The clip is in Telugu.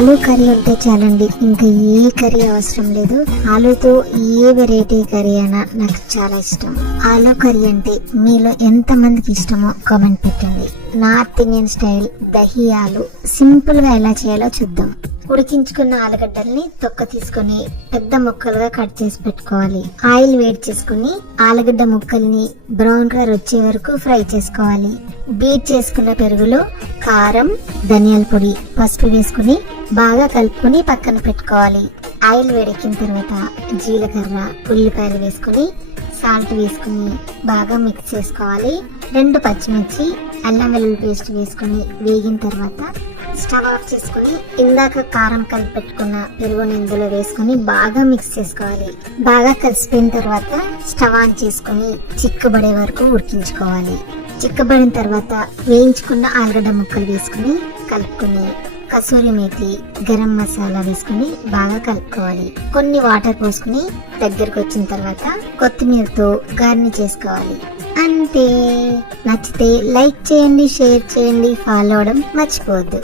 ఆలూ కర్రీ ఉంటే చాలండి, ఇంకా ఏ కర్రీ అవసరం లేదు. ఆలూతో ఏ వెరైటీ కర్రీ అయినా నాకు చాలా ఇష్టం. ఆలూ కర్రీ అంటే మీలో ఎంత మందికి ఇష్టమో కామెంట్ పెట్టండి. నార్త్ ఇండియన్ స్టైల్ దహి ఆలు సింపుల్ గా ఎలా చేయాలో చూద్దాం. ఉడికించుకున్న ఆలుగడ్డల్ని తొక్క తీసుకొని పెద్ద ముక్కలుగా కట్ చేసి పెట్టుకోవాలి. ఆయిల్ వేడి చేసుకుని ఆలుగడ్డ ముక్కల్ని బ్రౌన్ కలర్ వచ్చే వరకు ఫ్రై చేసుకోవాలి. బీట్ చేసుకున్న పెరుగులో కారం, ధనియాల పొడి, పసుపు వేసుకుని బాగా కలుపుకొని పక్కన పెట్టుకోవాలి. ఆయిల్ వేడెక్కిన తర్వాత జీలకర్ర, ఉల్లిపాయలు వేసుకుని సాల్ట్ వేసుకుని బాగా మిక్స్ చేసుకోవాలి. 2 పచ్చిమిర్చి, అల్లం వెల్లుల్లి పేస్ట్ వేసుకుని వేగిన తర్వాత స్టవ్ ఆఫ్ చేసుకుని ఇందాక కారం కలిపి పెట్టుకున్న పెరుగుని ఇందులో వేసుకుని బాగా మిక్స్ చేసుకోవాలి. బాగా కలిసిపోయిన తర్వాత స్టవ్ ఆన్ చేసుకుని చిక్కబడే వరకు ఉడికించుకోవాలి. చిక్కబడిన తర్వాత వేయించుకున్న ఆలుగడ్డ ముక్కలు వేసుకుని కలుపుకొని కసూరి మేతి, గరం మసాలా వేసుకుని బాగా కలుపుకోవాలి. కొన్ని వాటర్ పోసుకుని దగ్గరకు వచ్చిన తర్వాత కొత్తిమీరతో గార్నిష్ చేసుకోవాలి. అంతే. నచ్చితే లైక్ చేయండి, షేర్ చేయండి, ఫాలో అవడం మర్చిపోవద్దు.